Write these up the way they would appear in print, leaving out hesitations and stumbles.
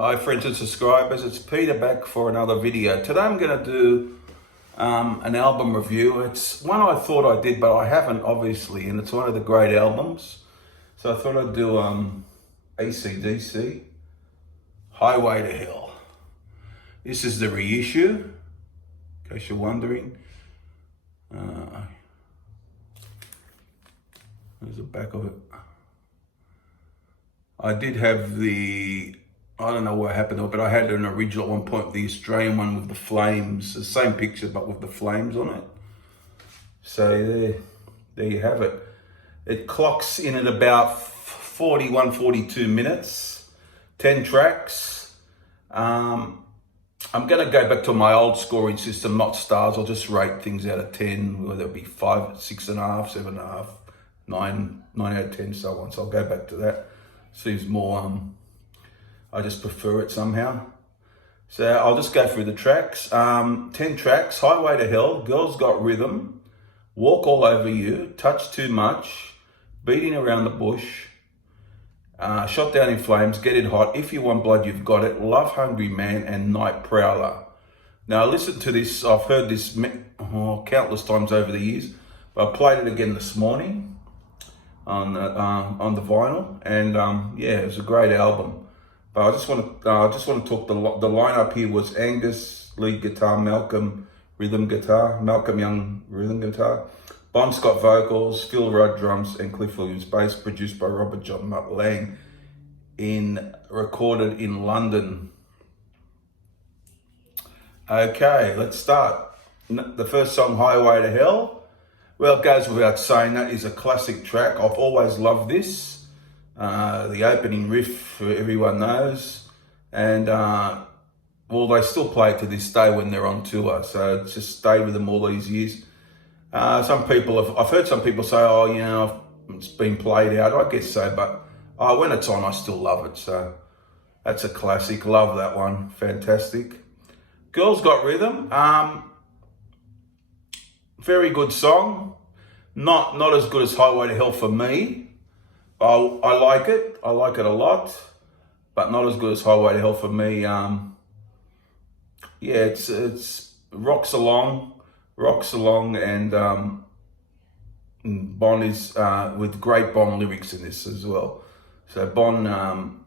Hi friends and subscribers, it's Peter back for another video. Today I'm going to do an album review. It's one I thought I did, but I haven't obviously, and it's one of the great albums. So I thought I'd do AC/DC, Highway to Hell. This is the reissue, in case you're wondering. There's the back of it. I did have I don't know what happened to it, but I had an original at one point, the Australian one with the flames, the same picture but with the flames on it. So there you have it. It clocks in at about 42 minutes, 10 tracks. I'm going to go back to my old scoring system, not stars. I'll just rate things out of 10, whether it be 5, 6.5, 7.5, 9 out of 10, so on. So I'll go back to that. Seems more, I just prefer it somehow. So I'll just go through the tracks. 10 tracks: Highway to Hell, Girls Got Rhythm, Walk All Over You, Touch Too Much, Beating Around the Bush, Shot Down in Flames, Get It Hot, If You Want Blood You've Got It, Love Hungry Man, and Night Prowler. Now listen to this, I've heard this countless times over the years, but I played it again this morning on the vinyl, and yeah, it was a great album. But I just want to talk. The lineup here was Angus lead guitar, Malcolm Young rhythm guitar, Bon Scott vocals, Phil Rudd drums, and Cliff Williams bass. Produced by Robert John Mutt Lang, recorded in London. Okay, let's start. The first song, Highway to Hell. Well, it goes without saying, that is a classic track. I've always loved this. The opening riff, everyone knows. And, well, they still play it to this day when they're on tour. So it's just stayed with them all these years. I've heard some people say, oh, you know, it's been played out. I guess so, but when it's on, I still love it. So that's a classic. Love that one. Fantastic. Girls Got Rhythm. Very good song. Not as good as Highway to Hell for me. I like it. I like it a lot, but not as good as Highway to Hell for me. Yeah, it's rocks along, and Bon is with great Bon lyrics in this as well. So Bon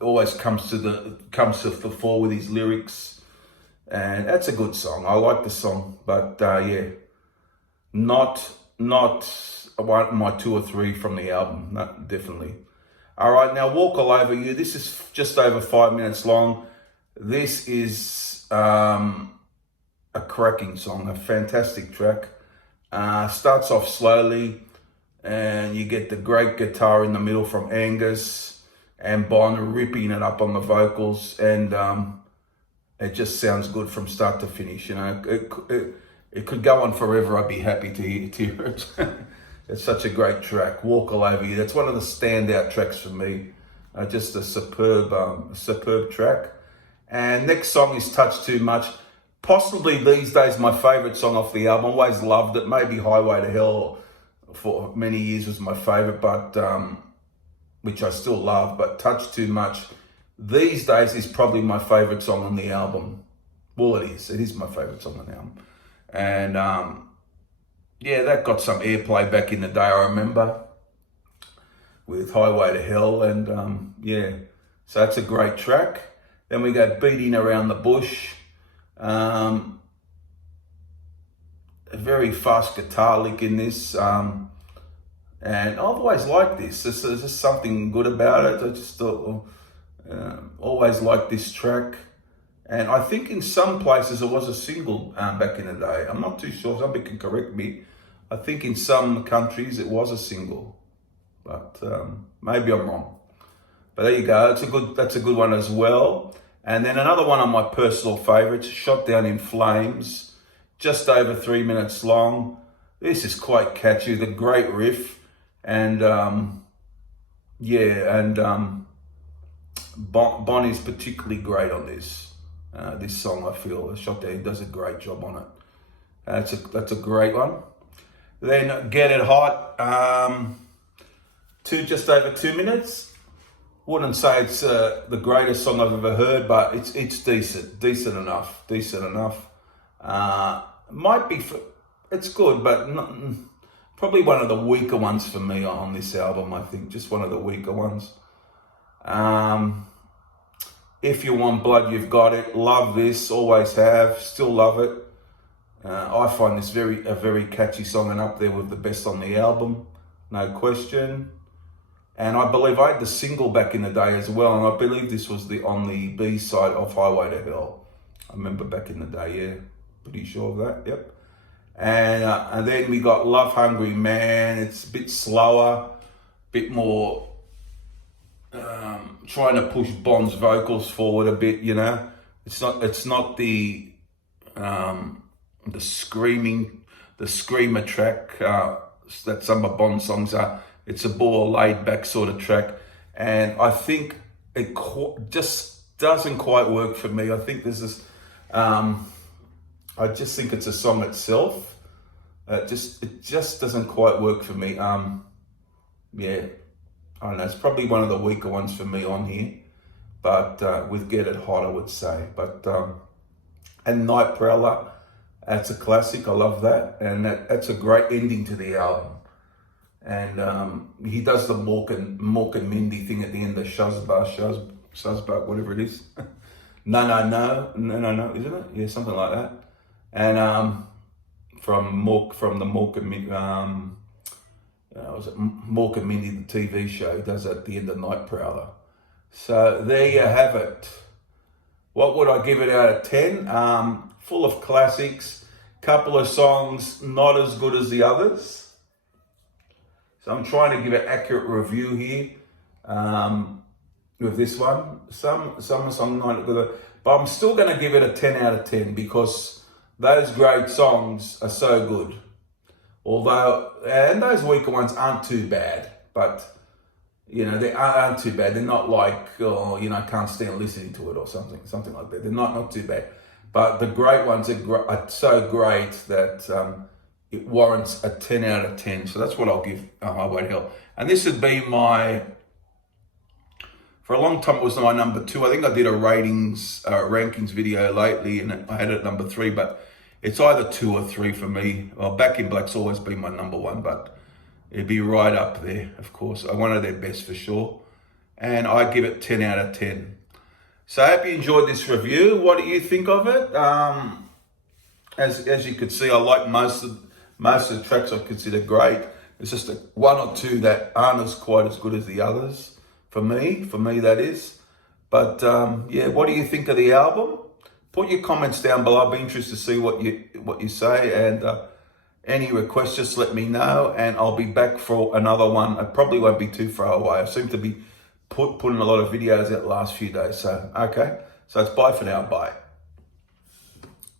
always comes to the fore with his lyrics, and that's a good song. I like the song, but yeah, not my 2 or 3 from the album, no, definitely. All right, now Walk All Over You. This is just over 5 minutes long. This is a cracking song, a fantastic track. Starts off slowly, and you get the great guitar in the middle from Angus, and Bon ripping it up on the vocals, and it just sounds good from start to finish. You know, it could go on forever. I'd be happy to hear it. It's such a great track, Walk All Over You. That's one of the standout tracks for me. Just a superb track. And next song is Touch Too Much. Possibly these days my favourite song off the album. Always loved it. Maybe Highway to Hell for many years was my favourite, but which I still love. But Touch Too Much these days is probably my favourite song on the album. Well, it is. It is my favourite song on the album. And yeah, that got some airplay back in the day, I remember, with Highway to Hell. And yeah, so that's a great track. Then we got Beating Around the Bush. A very fast guitar lick in this. And I've always liked this. There's just something good about it. I just thought, always liked this track. And I think in some places it was a single back in the day. I'm not too sure. Somebody can correct me. I think in some countries it was a single, but maybe I'm wrong. But there you go. That's a good one as well. And then another one of my personal favourites, Shot Down in Flames, just over 3 minutes long. This is quite catchy. The great riff, and yeah, and Bon is particularly great on this. This song, I feel, Shot Down, does a great job on it. That's a great one. Then Get It Hot, just over 2 minutes. Wouldn't say it's the greatest song I've ever heard, but it's decent enough. Might be, it's good, but not, probably one of the weaker ones for me on this album. I think just one of the weaker ones. If You Want Blood, You've Got It. Love this, always have, still love it. I find this a very catchy song and up there with the best on the album, no question. And I believe I had the single back in the day as well, and I believe this was on the B side of Highway to Hell. I remember back in the day, yeah, pretty sure of that, yep. And then we got Love Hungry Man. It's a bit slower, bit more trying to push Bon's vocals forward a bit, you know. It's not the screamer track that some of Bond's songs are. It's a more laid back sort of track, and I think it just doesn't quite work for me. I think there's this, I just think it's a song itself. It just doesn't quite work for me. Yeah, I don't know. It's probably one of the weaker ones for me on here, but with Get It Hot, I would say. But and Night Prowler, that's a classic. I love that, and that's a great ending to the album. And he does the Mork and Mindy thing at the end, the Shazbah, whatever it is. No, isn't it? Yeah, something like that. And from the Mork and Mindy, was it Mork and Mindy, the TV show? He does that at the end of Night Prowler. So there you have it. What would I give it out of 10? Full of classics, couple of songs not as good as the others. So I'm trying to give an accurate review here with this one. Some songs not good, but I'm still going to give it a 10 out of 10 because those great songs are so good. And those weaker ones aren't too bad, but you know, they aren't too bad. They're not like, oh, you know, I can't stand listening to it or something like that. They're not too bad. But the great ones are so great that it warrants a 10 out of 10. So that's what I'll give Highway to Hell. And this would be for a long time, it was my number 2. I think I did a rankings video lately, and I had it at number 3, but it's either 2 or 3 for me. Well, Back in Black's always been my number 1, but it'd be right up there, of course. One of their best for sure. And I give it 10 out of 10. So I hope you enjoyed this review. What do you think of it? As you could see, I like most of the tracks I consider great. There's just one or two that aren't as quite as good as the others, for me that is. But yeah, what do you think of the album? Put your comments down below. I'll be interested to see what you say, and any requests, just let me know, and I'll be back for another one. I probably won't be too far away. I seem to be putting a lot of videos out the last few days. So, okay. So it's bye for now. Bye.